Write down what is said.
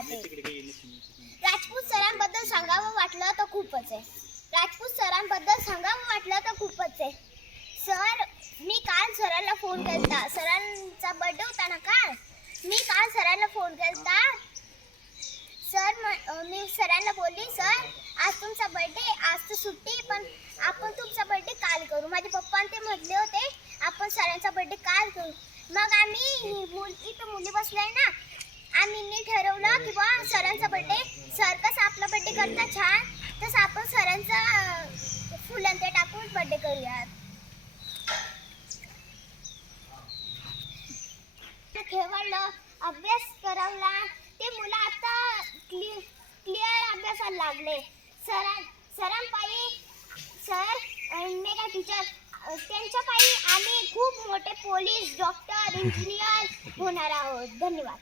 राहते. राजपूत सरांबद्दल सांगावं वाटलं तर खूपच आहे. राजपूत सरांबद्दल सांगावं वाटलं तर खूपच आहे. सर, मी काल सरांना फोन केलता. सरांचा बर्थडे होता ना काल. मी काल सरांना फोन केलता. मी सरांना बोलली, सर आज तुमचा बर्थडे, आज तर सुट्टी, पण आपण तुमचा बर्थडे काल करू. माझे पप्पा ते म्हटले होते आपण सरांचा बर्थडे काल करू. मग आम्ही इथं मुली बसलाय ना, आम्ही ठरवलं की बा सरांचा बर्थडे, सर कसं आपला बर्थडे करता छान, तसं आपण सरांचा फुलं ते टाकून बर्थडे करूयात. खेळलं, अभ्यास करावला, ते मुलं आता क्लिअर अभ्यासाला लागले. सरांपायी सर मेगा टीचर त्यांच्या पायी आम्ही खूप मोठे पोलीस, डॉक्टर, इंजिनियर होणार आहोत. धन्यवाद.